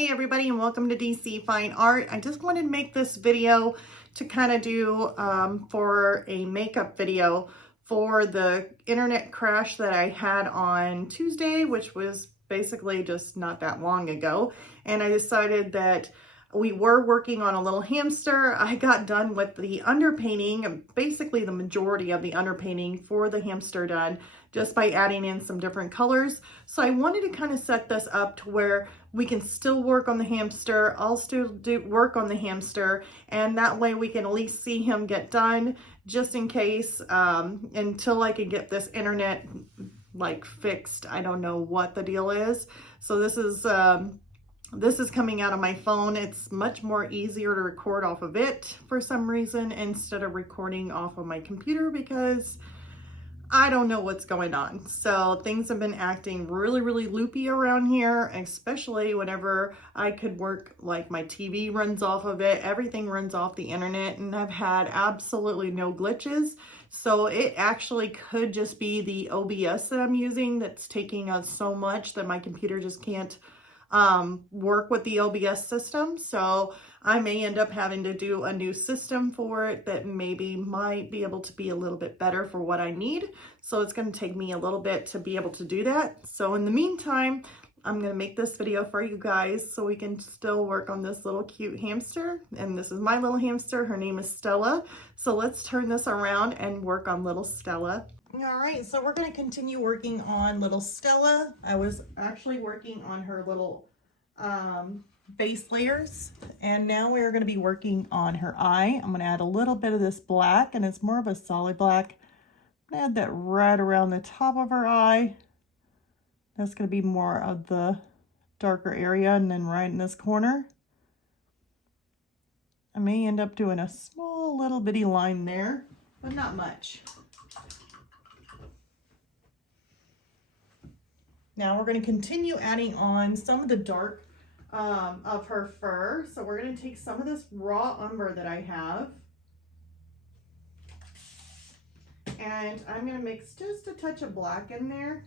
Hey everybody, and welcome to DC Fine Art. I just wanted to make this video to kind of do for a makeup video for the internet crash that I had on Tuesday, which was basically just not that long ago. And I decided that we were working on a little hamster. I got done with the underpainting, basically the majority of the underpainting for the hamster done, just by adding in some different colors. So I wanted to kind of set this up to where we can still work on the hamster. I'll still work on the hamster, and that way we can at least see him get done, just in case, until I can get this internet like fixed. I don't know what the deal is. So this is coming out of my phone. It's much more easier to record off of it for some reason instead of recording off of my computer, because I don't know what's going on. So things have been acting really loopy around here, especially whenever I could work, like my TV runs off of it, everything runs off the internet, and I've had absolutely no glitches. So it actually could just be the OBS that I'm using that's taking us so much that my computer just can't work with the OBS system. So I may end up having to do a new system for it that maybe might be able to be a little bit better for what I need. So it's going to take me a little bit to be able to do that. So in the meantime, I'm going to make this video for you guys so we can still work on this little cute hamster. And this is my little hamster. Her name is Stella. So let's turn this around and work on little Stella. All right, so we're going to continue working on little Stella. I was actually working on her little base layers, and now we're going to be working on her eye. I'm going to add a little bit of this black, and it's more of a solid black. I'm going to add that right around the top of her eye. That's going to be more of the darker area, and then right in this corner. I may end up doing a small little bitty line there, but not much. Now we're going to continue adding on some of the dark of her fur. So we're going to take some of this raw umber that I have, and I'm going to mix just a touch of black in there.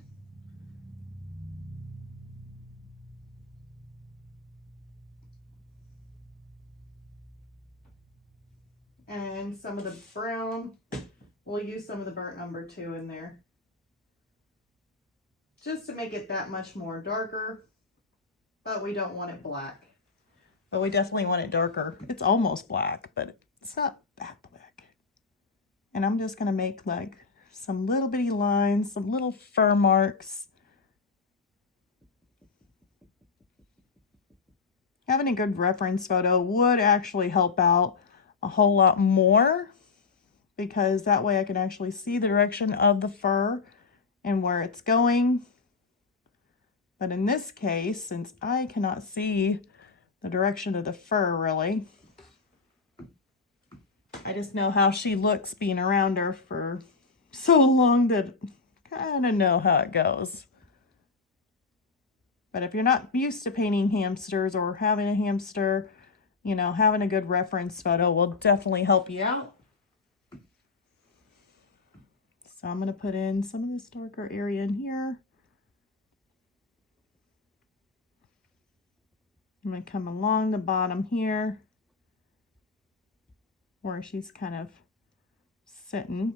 And some of the brown. We'll use some of the burnt umber too in there, just to make it that much more darker, but we don't want it black. But we definitely want it darker. It's almost black, but it's not that black. And I'm just gonna make like some little bitty lines, some little fur marks. Having a good reference photo would actually help out a whole lot more, because that way I can actually see the direction of the fur and where it's going. But in this case, since I cannot see the direction of the fur really, I just know how she looks being around her for so long that I kind of know how it goes. But if you're not used to painting hamsters or having a hamster, you know, having a good reference photo will definitely help you out. So I'm going to put in some of this darker area in here. I'm going to come along the bottom here where she's kind of sitting.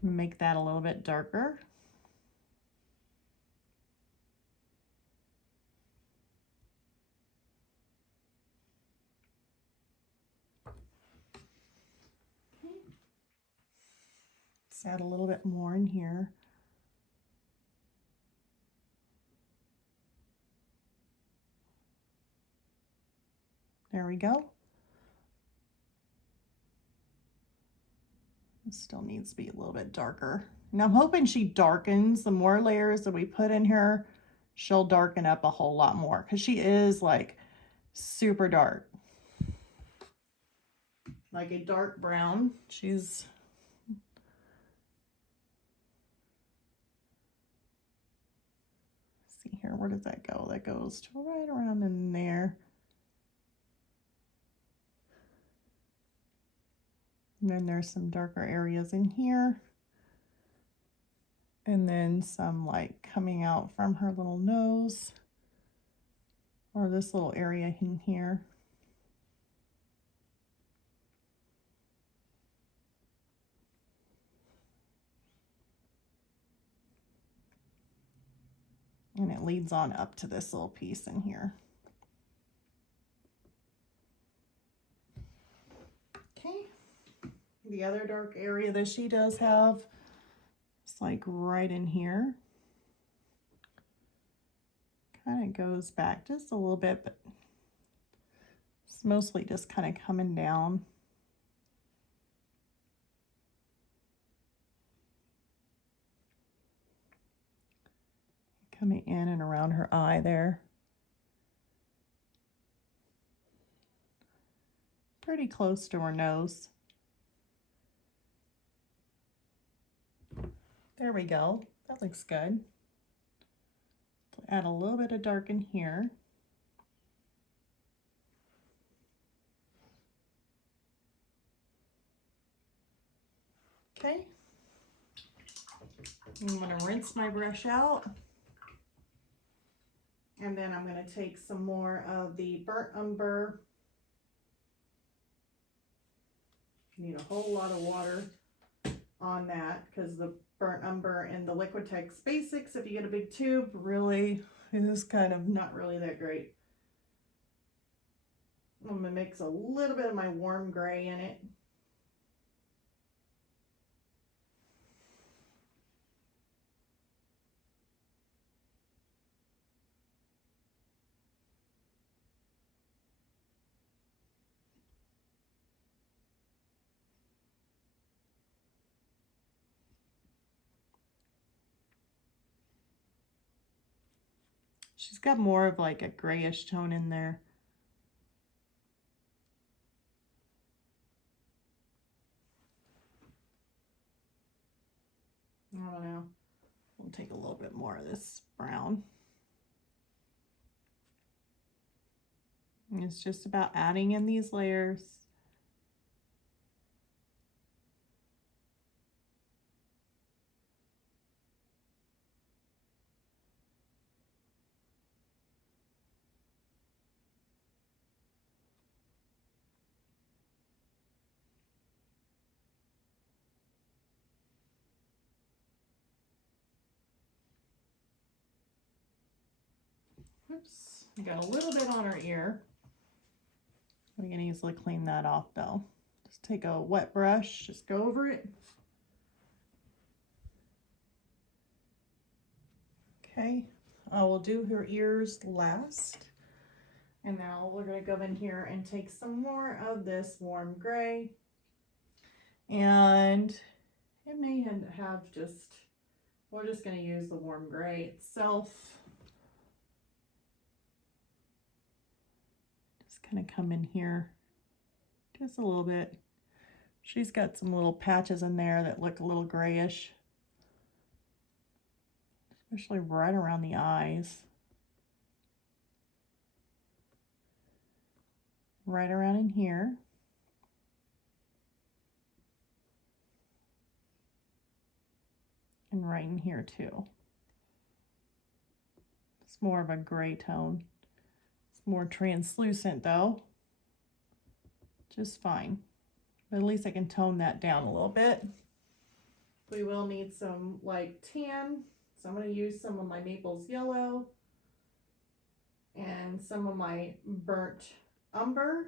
Make that a little bit darker. Let's add a little bit more in here. There we go. It still needs to be a little bit darker. And I'm hoping she darkens. The more layers that we put in her, she'll darken up a whole lot more, because she is like super dark. Like a dark brown. She's see here, where does that go? That goes to right around in there. And then there's some darker areas in here. And then some like coming out from her little nose. or this little area in here. And it leads on up to this little piece in here. Okay, the other dark area that she does have, it's like right in here. Kind of goes back just a little bit, but it's mostly just kind of coming down. Coming in and around her eye there. Pretty close to her nose. There we go. That looks good. Add a little bit of dark in here. Okay. I'm going to rinse my brush out. And then I'm going to take some more of the burnt umber. Need a whole lot of water on that because the burnt umber and the Liquitex Basics, if you get a big tube, really is kind of not really that great. I'm going to mix a little bit of my warm gray in it. She's got more of like a grayish tone in there. I don't know. We'll take a little bit more of this brown. And it's just about adding in these layers. Oops, I got a little bit on her ear. We can easily clean that off though. Just take a wet brush, just go over it. Okay, I will do her ears last. And now we're going to go in here and take some more of this warm gray. And it may have just, we're just going to use the warm gray itself. Just kind of come in here just a little bit. She's got some little patches in there that look a little grayish, especially right around the eyes. Right around in here. And right in here too. It's more of a gray tone. It's more translucent though. Just fine. But at least I can tone that down a little bit. We will need some like tan. So I'm going to use some of my Naples yellow and some of my burnt umber.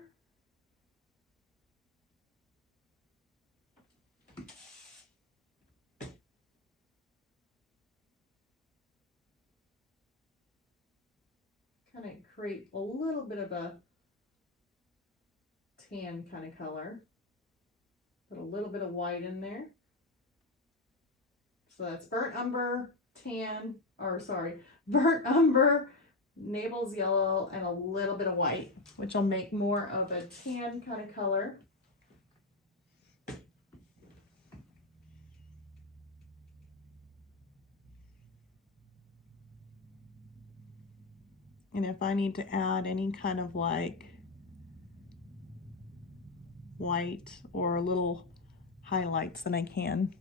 Kind of create a little bit of a tan kind of color. Put a little bit of white in there. So that's burnt umber, tan, or sorry, burnt umber, Naples yellow, and a little bit of white, which will make more of a tan kind of color. And if I need to add any kind of like white or little highlights, then I can.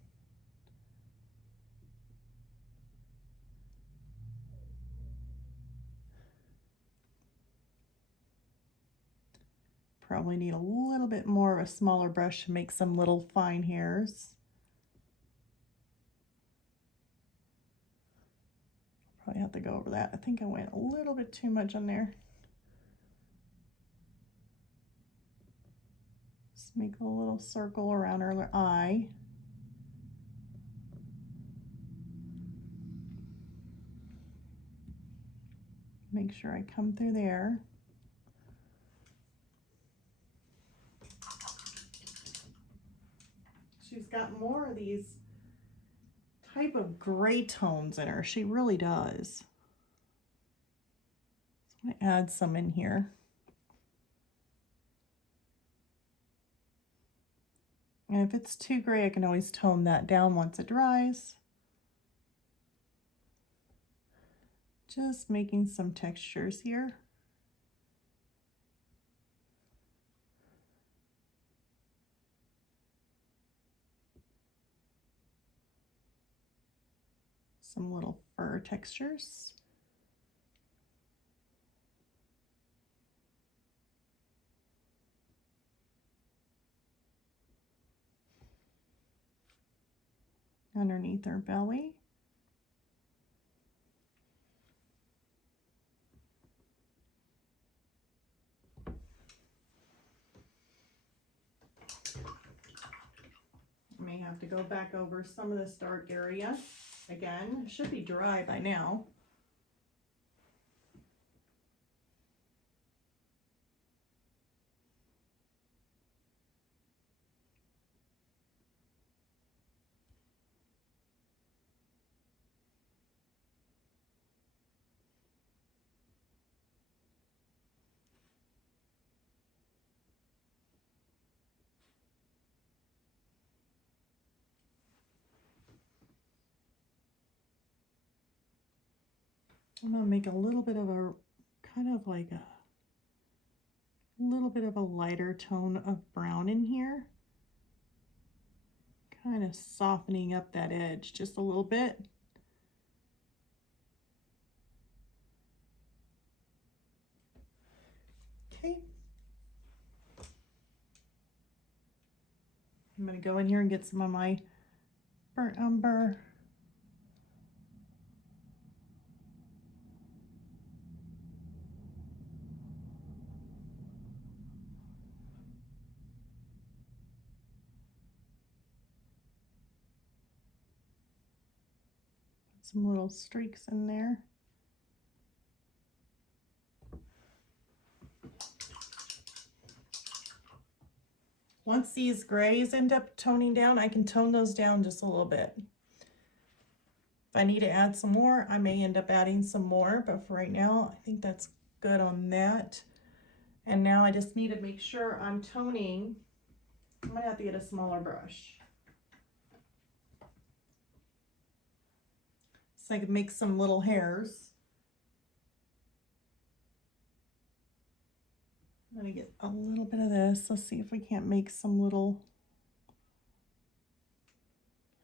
Probably need a little bit more of a smaller brush to make some little fine hairs. Probably have to go over that. I think I went a little bit too much on there. Just make a little circle around her eye. Make sure I come through there. She's got more of these type of gray tones in her. She really does. So I'm gonna add some in here. And if it's too gray, I can always tone that down once it dries. Just making some textures here. Some little fur textures. Underneath her belly. I may have to go back over some of this dark area again. It should be dry by now. I'm going to make a little bit of a, kind of like a little bit of a lighter tone of brown in here. Kind of softening up that edge just a little bit. Okay. I'm going to go in here and get some of my burnt umber. Some little streaks in there. Once these grays end up toning down, I can tone those down just a little bit. If I need to add some more, I may end up adding some more, but for right now, I think that's good on that. And now I just need to make sure I'm toning. I'm gonna have to get a smaller brush. So I can make some little hairs. I'm gonna get a little bit of this. Let's see if we can't make some little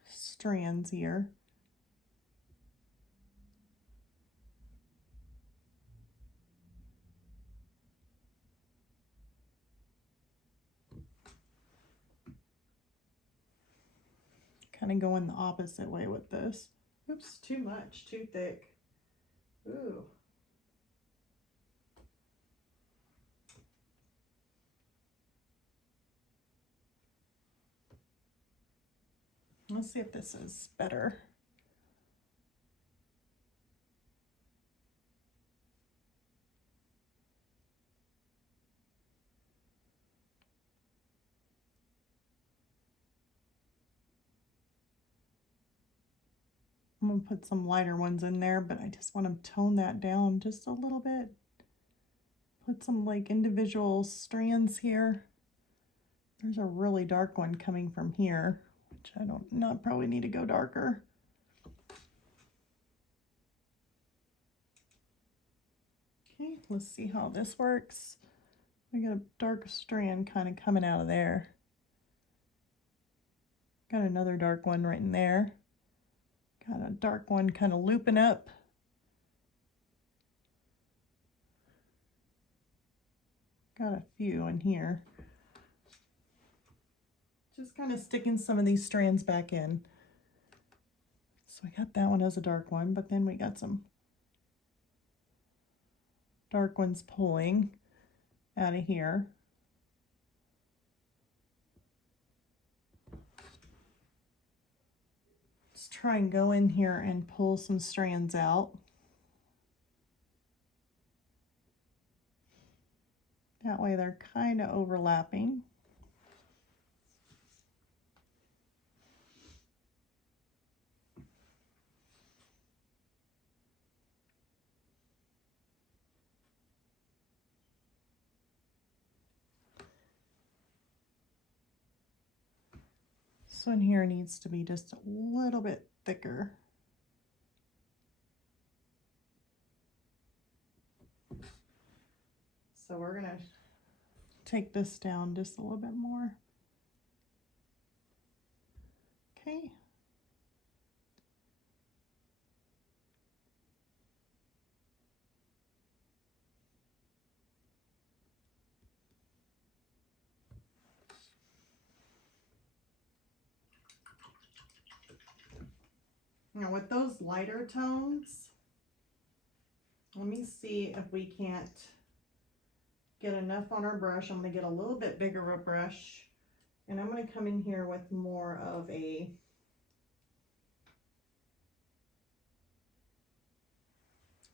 strands here. Kind of going the opposite way with this. Oops, too much, too thick. Ooh. Let's see if this is better. I'm gonna put some lighter ones in there, but I just want to tone that down just a little bit. Put some like individual strands here. There's a really dark one coming from here, which I don't not probably need to go darker. Okay, let's see how this works. We got a dark strand kind of coming out of there. Got another dark one right in there. Got a dark one kind of looping up. got a few in here. Just kind of sticking some of these strands back in. So I got that one as a dark one, but then we got some dark ones pulling out of here. Let's try and go in here and pull some strands out. That way they're kind of overlapping. This one here needs to be just a little bit thicker. So we're gonna take this down just a little bit more. Okay. Now with those lighter tones, let me see if we can't get enough on our brush. I'm going to get a little bit bigger of a brush, and I'm going to come in here with more of a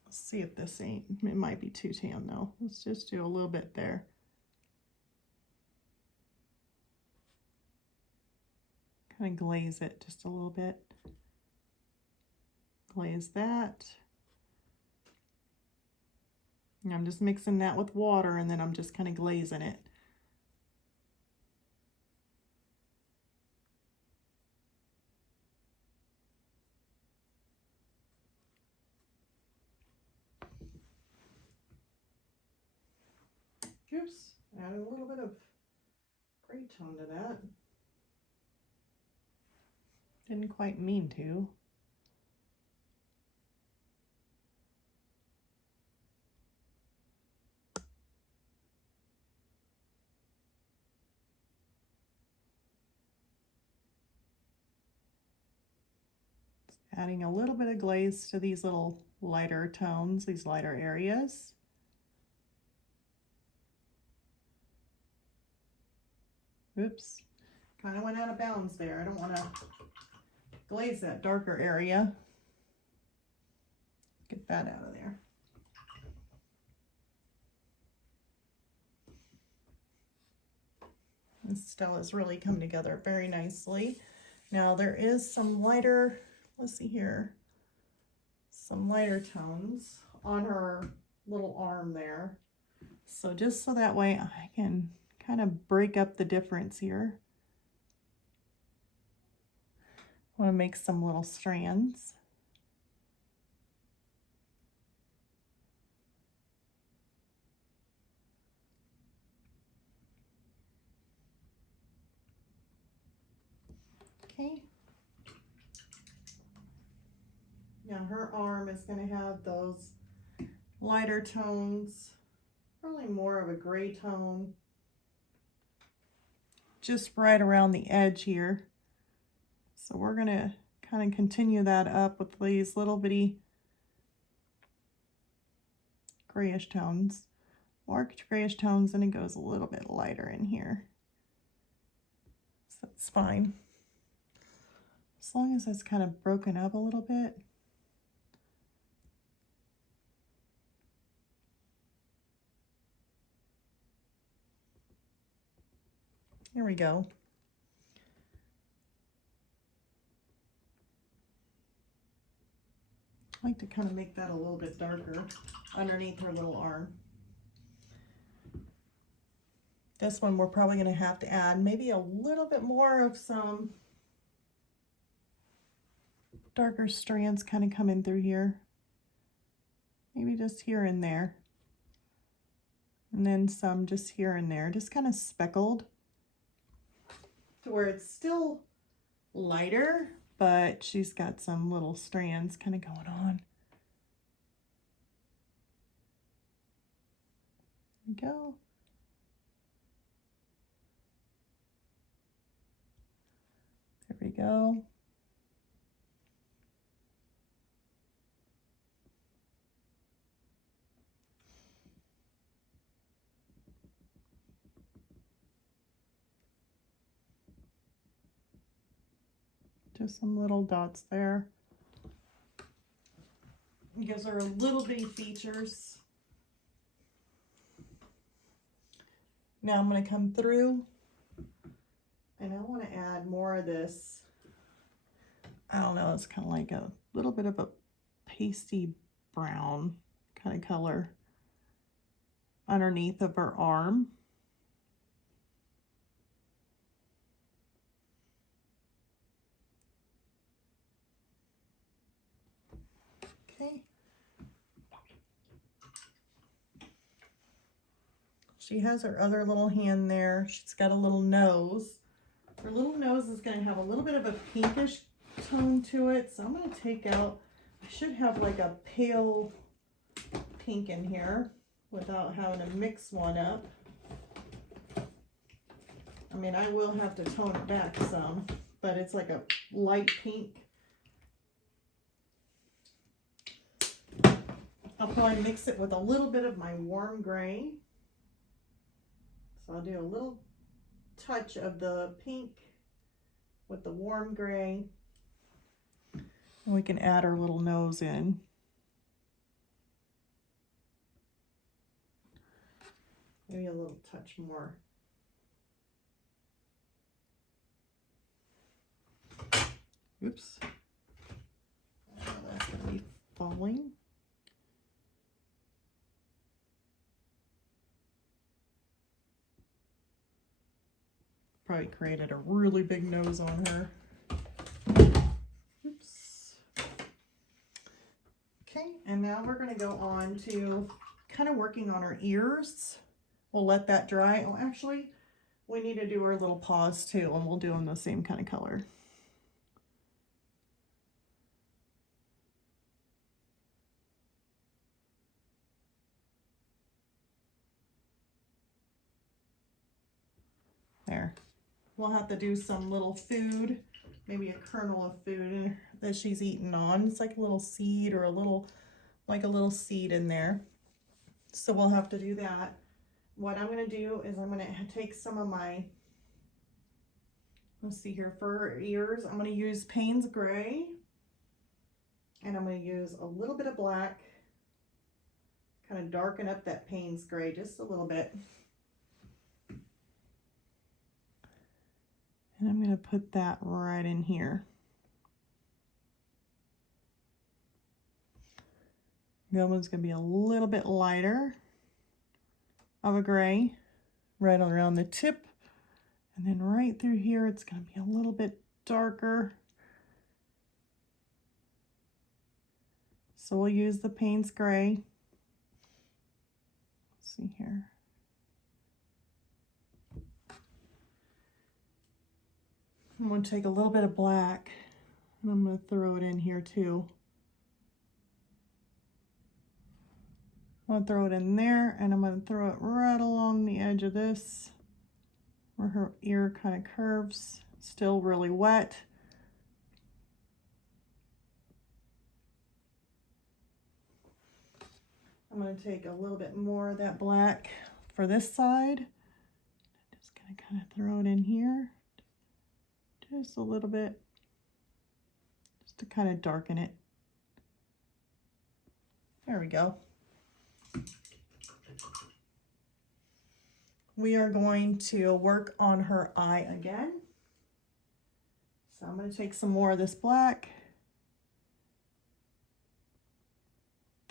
let's see if this ain't, it might be too tan though. Let's just do a little bit there. Kind of glaze it just a little bit. Glaze that. And I'm just mixing that with water, and then I'm just kind of glazing it. Oops, added a little bit of gray tone to that. Didn't quite mean to. Adding a little bit of glaze to these little lighter tones, these lighter areas. Oops, kind of went out of bounds there. I don't want to glaze that darker area. Get that out of there. And Stella's really come together very nicely. Now there is some lighter, let's see here, some lighter tones on her little arm there. So just so that way I can kind of break up the difference here. I want to make some little strands. Okay. Now her arm is going to have those lighter tones, probably more of a gray tone, just right around the edge here. So we're going to kind of continue that up with these little bitty grayish tones, marked grayish tones, and it goes a little bit lighter in here. So that's fine. As long as it's kind of broken up a little bit. Here we go. I like to kind of make that a little bit darker underneath her little arm. This one we're probably going to have to add maybe a little bit more of some darker strands kind of coming through here. Maybe just here and there. And then some just here and there, just kind of speckled to where it's still lighter, but she's got some little strands kind of going on. There we go. we go. Just some little dots there. It gives her a little bitty features. Now I'm going to come through and I want to add more of this. I don't know, it's kind of like a little bit of a pasty brown kind of color underneath of her arm. Okay. She has her other little hand there. She's got a little nose. Her little nose is going to have a little bit of a pinkish tone to it. So I'm going to take out, I should have like a pale pink in here without having to mix one up. I mean, I will have to tone it back some, but it's like a light pink. I'll probably mix it with a little bit of my warm gray. So I'll do a little touch of the pink with the warm gray. And we can add our little nose in. Maybe a little touch more. Oops. Oh, that's going to be falling. Probably created a really big nose on her. Oops. Okay, and now we're going to go on to kind of working on her ears. We'll let that dry. Oh, actually, we need to do her little paws too, and we'll do them the same kind of color. There. We'll have to do some little food, maybe a kernel of food that she's eating on. It's like a little seed or a little seed in there. So we'll have to do that. What I'm going to do is I'm going to take some of my, let's see here, for her ears, I'm going to use Payne's Gray. And I'm going to use a little bit of black, kind of darken up that Payne's Gray just a little bit. And I'm going to put that right in here. The other one's going to be a little bit lighter of a gray, right around the tip. And then right through here, it's going to be a little bit darker. So we'll use the Payne's Gray. Let's see here. I'm going to take a little bit of black and I'm going to throw it in here too. I'm going to throw it in there and I'm going to throw it right along the edge of this where her ear kind of curves. Still really wet. I'm going to take a little bit more of that black for this side. Just going to kind of throw it in here. Just a little bit, just to kind of darken it. There we go. We are going to work on her eye again. So I'm going to take some more of this black,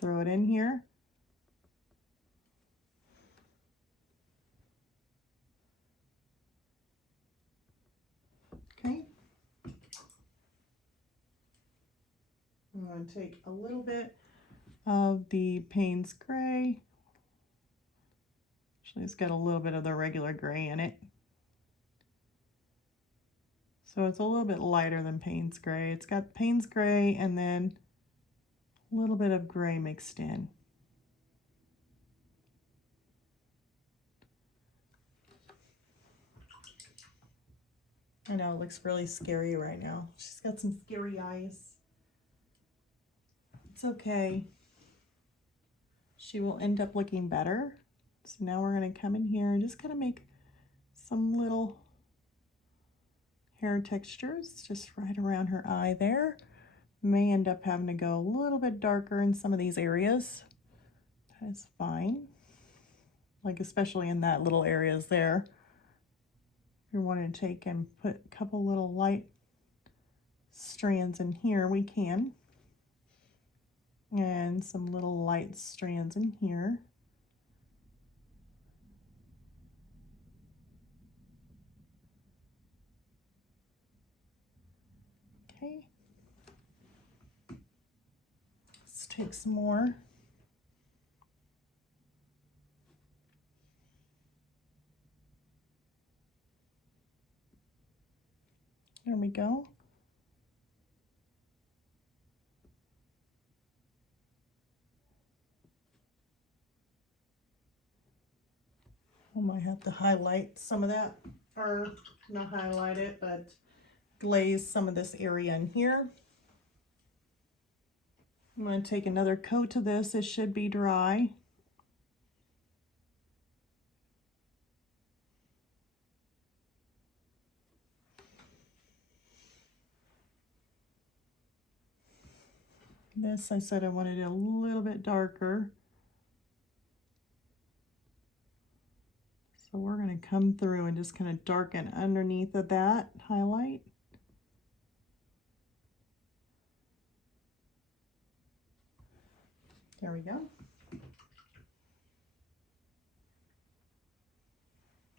throw it in here. Okay. I'm going to take a little bit of the Payne's Gray. Actually, it's got a little bit of the regular gray in it. So it's a little bit lighter than Payne's Gray. It's got Payne's Gray and then a little bit of gray mixed in. I know it looks really scary right now. She's got some scary eyes. It's okay. She will end up looking better. So now we're going to come in here and just kind of make some little hair textures just right around her eye there. May end up having to go a little bit darker in some of these areas. That is fine. Like especially in that little areas there. If you wanted to take and put a couple little light strands in here, we can. And some little light strands in here. Okay. Let's take some more. There we go. I might have to highlight some of that, or not highlight it, but glaze some of this area in here. I'm going to take another coat of this. It should be dry. This, I said I wanted it a little bit darker. So we're going to come through and just kind of darken underneath of that highlight. There we go.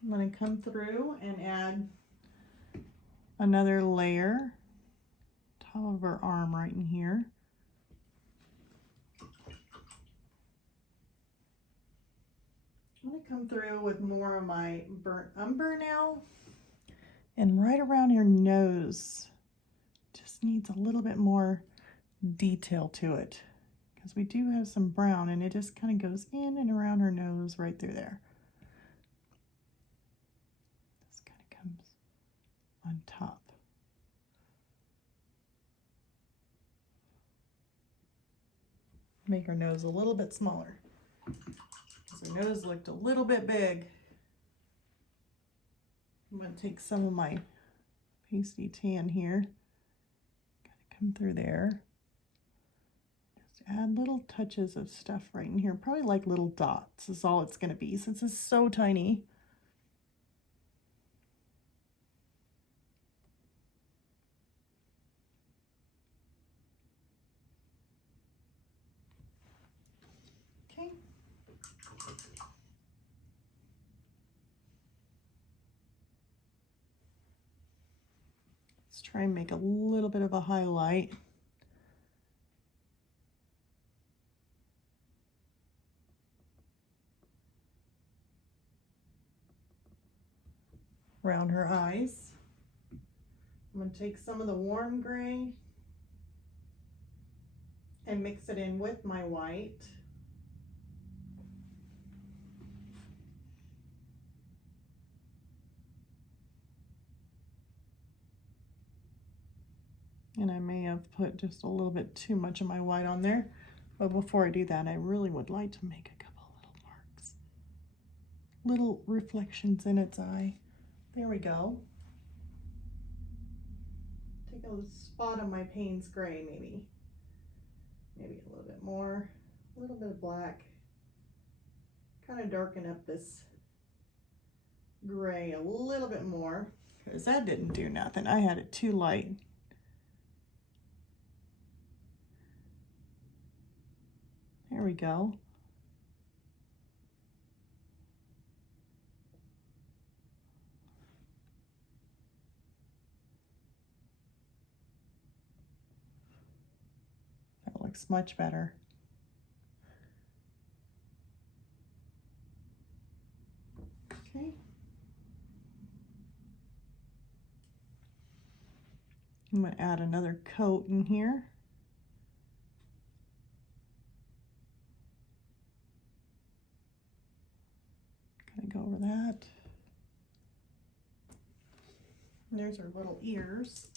I'm going to come through and add another layer, top of her arm right in here. I'm going to come through with more of my burnt umber now, and right around her nose just needs a little bit more detail to it because we do have some brown and it just kind of goes in and around her nose right through there. This kind of comes on top. Make her nose a little bit smaller because her nose looked a little bit big. I'm going to take some of my pasty tan here, kind of come through there. Just add little touches of stuff right in here, probably like little dots is all it's going to be since it's so tiny. Okay. Let's try and make a little bit of a highlight. Around her eyes. I'm going to take some of the warm gray and mix it in with my white. And I may have put just a little bit too much of my white on there. But before I do that, I really would like to make a couple little marks. Little reflections in its eye. There we go. Take a spot of my Payne's gray maybe. Maybe a little bit more. A little bit of black. Kind of darken up this gray a little bit more. Because that didn't do nothing. I had it too light. There we go. That looks much better. Okay. I'm going to add another coat in here. Kind of go over that. And there's our little ears.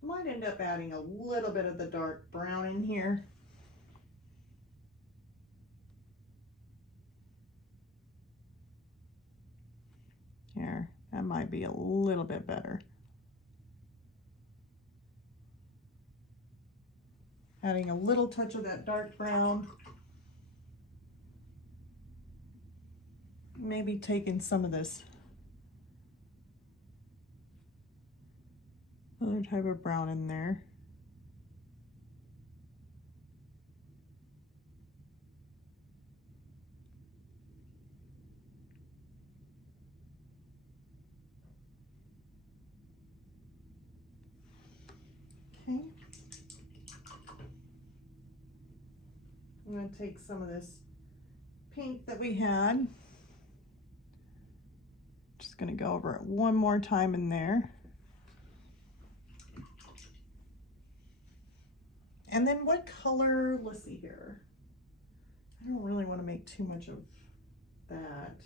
Might end up adding a little bit of the dark brown in here. Here, that might be a little bit better. Adding a little touch of that dark brown. Maybe taking some of this other type of brown in there. Okay. I'm going to take some of this pink that we had. Just going to go over it one more time in there. And then what color, let's see here. I don't really want to make too much of that.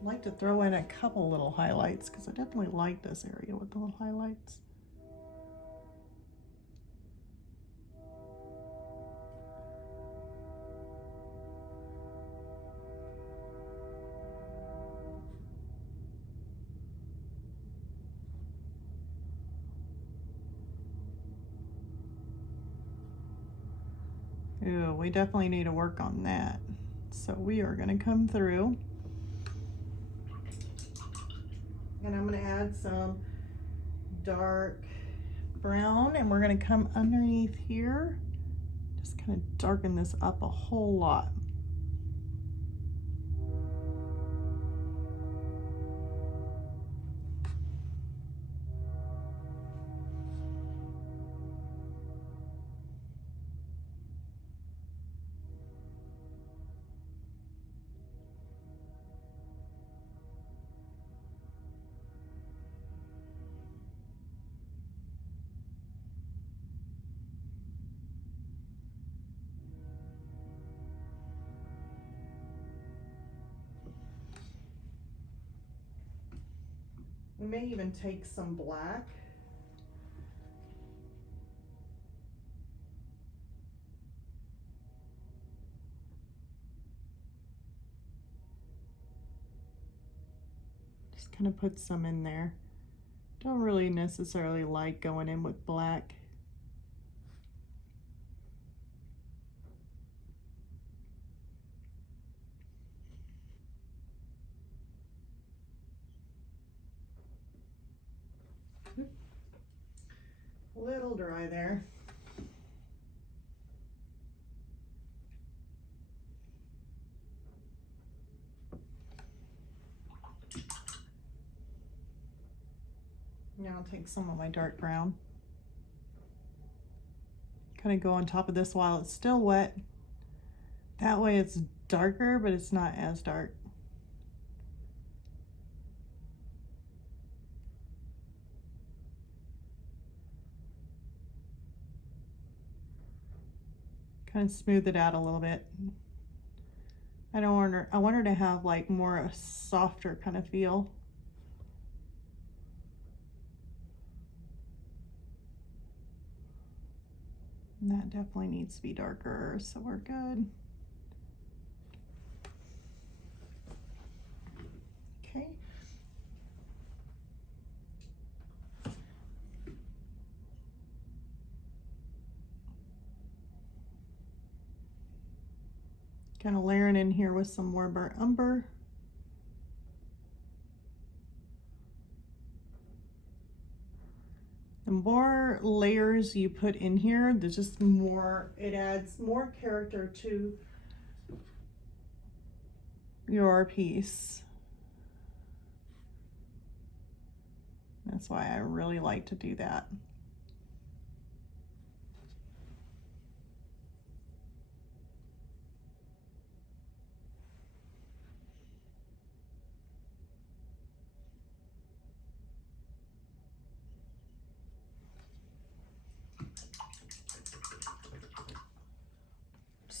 I'd like to throw in a couple little highlights because I definitely like this area with the little highlights. Ooh, we definitely need to work on that. So we are going to come through. And I'm going to add some dark brown, and we're going to come underneath here. Just kind of darken this up a whole lot. We may even take some black. Just kind of put some in there. Don't really necessarily like going in with black. A little dry there. Now I'll take some of my dark brown. Kind of go on top of this while it's still wet. That way it's darker, but it's not as dark. Kind of smooth it out a little bit. I want her to have like more a softer kind of feel. And that definitely needs to be darker, so we're good. Okay. Kind of layering in here with some more burnt umber. The more layers you put in here, there's just more, it adds more character to your piece. That's why I really like to do that.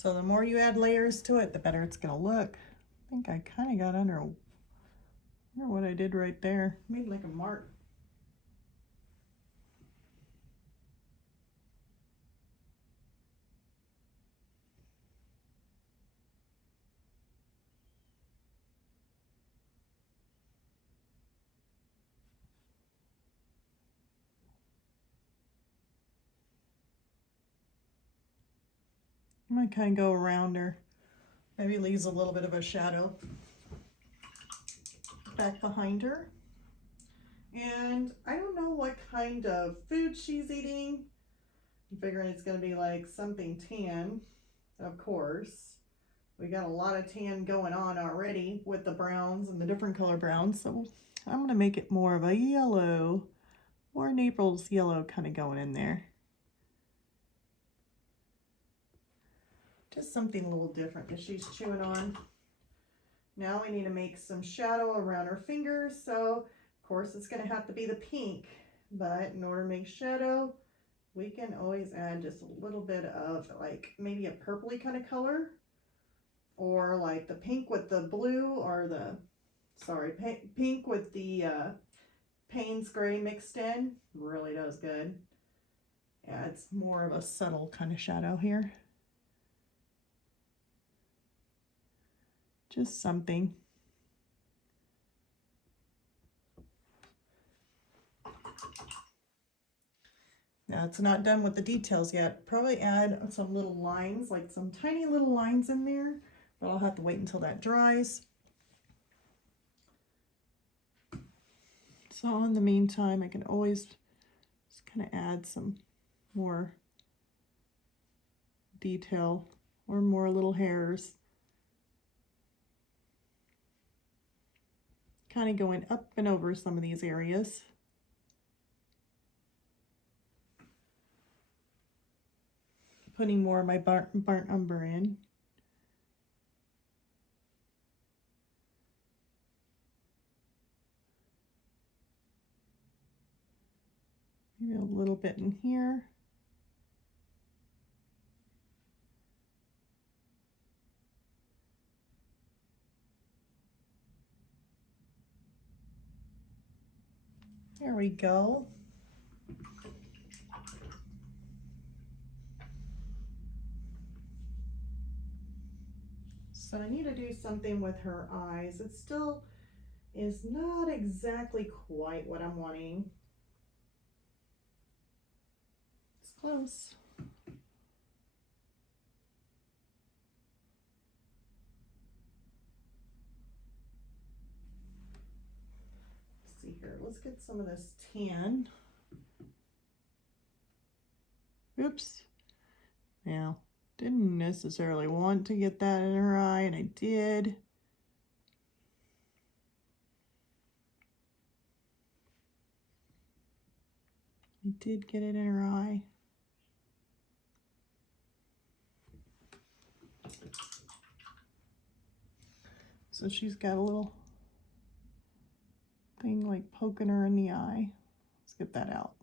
So the more you add layers to it, the better it's gonna look. I think I kind of got under what I did right there. Made like a mark. I might kind of go around her. Maybe leaves a little bit of a shadow back behind her. And I don't know what kind of food she's eating. I'm figuring it's going to be like something tan, of course. We got a lot of tan going on already with the browns and the different color browns. So I'm going to make it more of a yellow, more Naples yellow kind of going in there. Just something a little different that she's chewing on. Now we need to make some shadow around her fingers. So of course it's going to have to be the pink, but in order to make shadow, we can always add just a little bit of like maybe a purpley kind of color, or like the pink with the blue, or the, sorry, pink with the Payne's gray mixed in. Really does good. Yeah, it's more of a subtle kind of shadow here. Just something. Now it's not done with the details yet. Probably add some little lines, like some tiny little lines in there, but I'll have to wait until that dries. So in the meantime, I can always just kind of add some more detail or more little hairs. Kind of going up and over some of these areas. Putting more of my burnt umber in. Maybe a little bit in here. There we go. So I need to do something with her eyes. It still is not exactly quite what I'm wanting. It's close. Let's see here. Let's get some of this tan. Oops. Now, didn't necessarily want to get that in her eye, and I did. I did get it in her eye. So she's got a little thing like poking her in the eye. Let's get that out.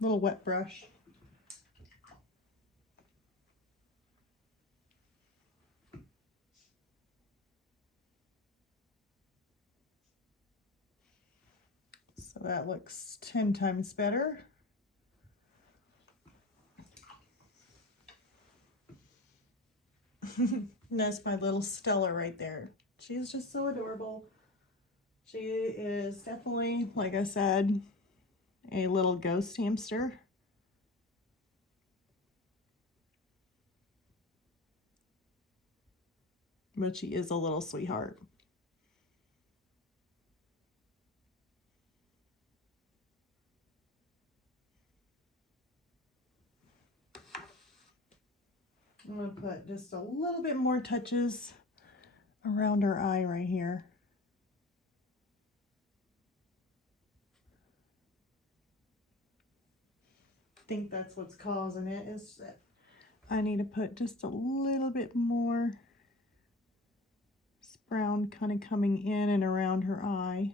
Little wet brush. So that looks 10 times better. That's my little Stella right there. She's just so adorable. She is definitely, like I said, a little ghost hamster. But she is a little sweetheart. I'm going to put just a little bit more touches around her eye right here. I think that's what's causing it, is that I need to put just a little bit more brown kind of coming in and around her eye.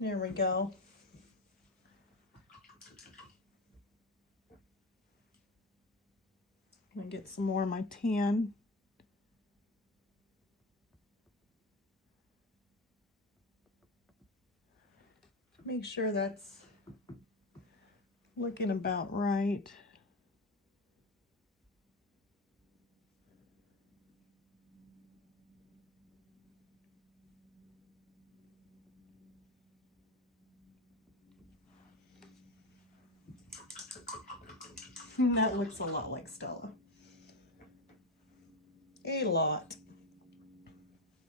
There we go. I'm gonna get some more of my tan. Make sure that's looking about right. That looks a lot like Stella. A lot.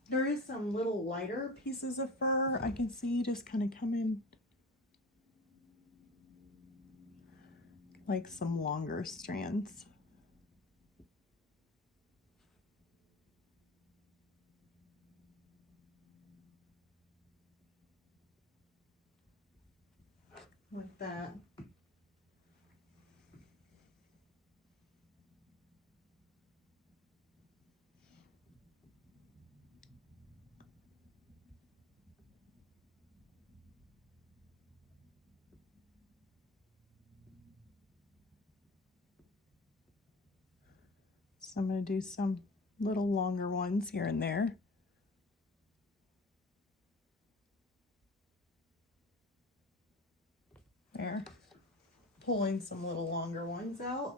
There is some little lighter pieces of fur I can see just kind of coming, like some longer strands. Like that. So I'm going to do some little longer ones here and there. There. Pulling some little longer ones out.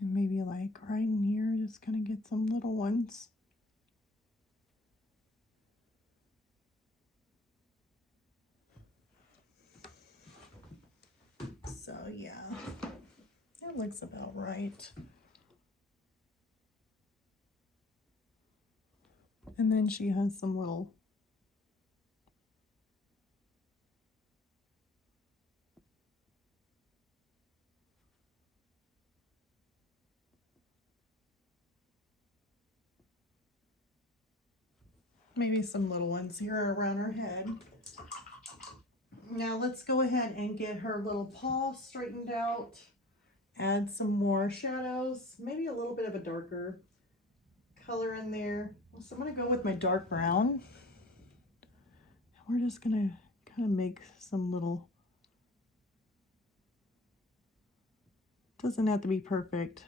And maybe like right in here, just kind of get some little ones. So yeah, that looks about right. And then she has some little maybe some little ones here around her head. Now let's go ahead and get her little paw straightened out. Add some more shadows, maybe a little bit of a darker color in there. So I'm going to go with my dark brown. We're just going to kind of make some little, doesn't have to be perfect.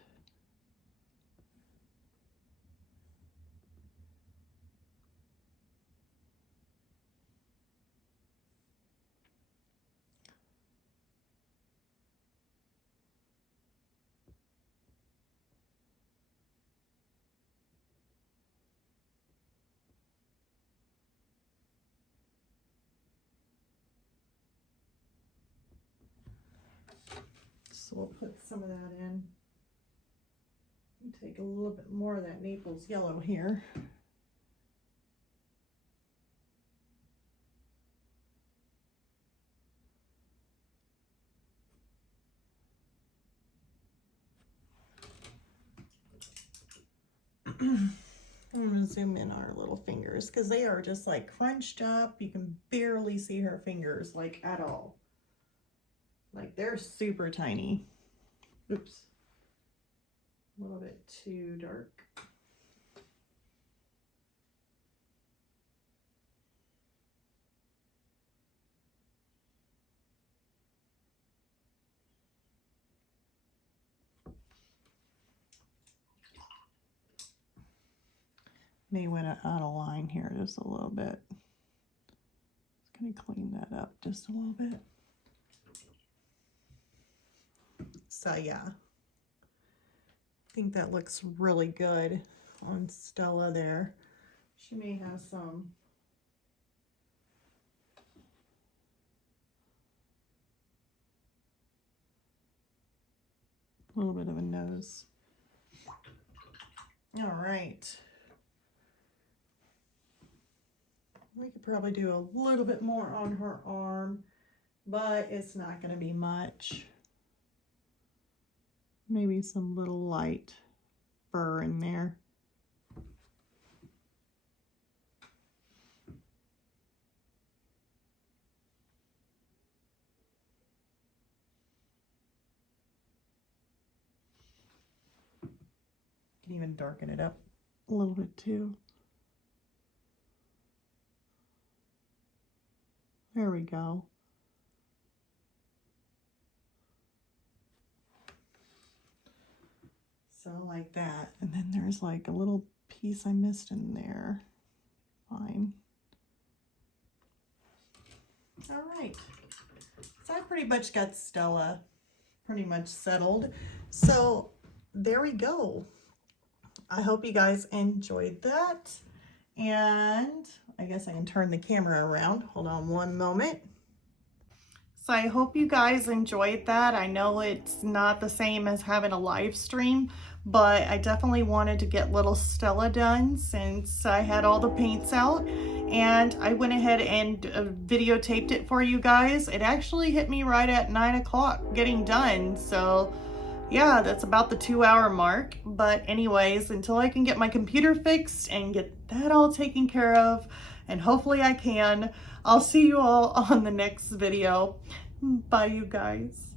So we'll put some of that in. Take a little bit more of that Naples yellow here. I'm going to zoom in on her little fingers because they are just like crunched up. You can barely see her fingers like at all. Like they're super tiny. Oops. A little bit too dark. May want to add a line here just a little bit. Just going to clean that up just a little bit. So yeah, I think that looks really good on Stella there. She may have some a little bit of a nose. All right. We could probably do a little bit more on her arm, but it's not going to be much. Maybe some little light fur in there. Can even darken it up a little bit too. There we go. So like that. And then there's like a little piece I missed in there. Fine. All right. So I pretty much got Stella pretty much settled. So there we go. I hope you guys enjoyed that. And I guess I can turn the camera around. Hold on one moment. So I hope you guys enjoyed that. I know it's not the same as having a live stream, but I definitely wanted to get little Stella done since I had all the paints out, and I went ahead and videotaped it for you guys. It actually hit me right at 9 o'clock getting done. So yeah, that's about the 2-hour mark. But anyways, until I can get my computer fixed and get that all taken care of, and hopefully I can, I'll see you all on the next video. Bye, you guys.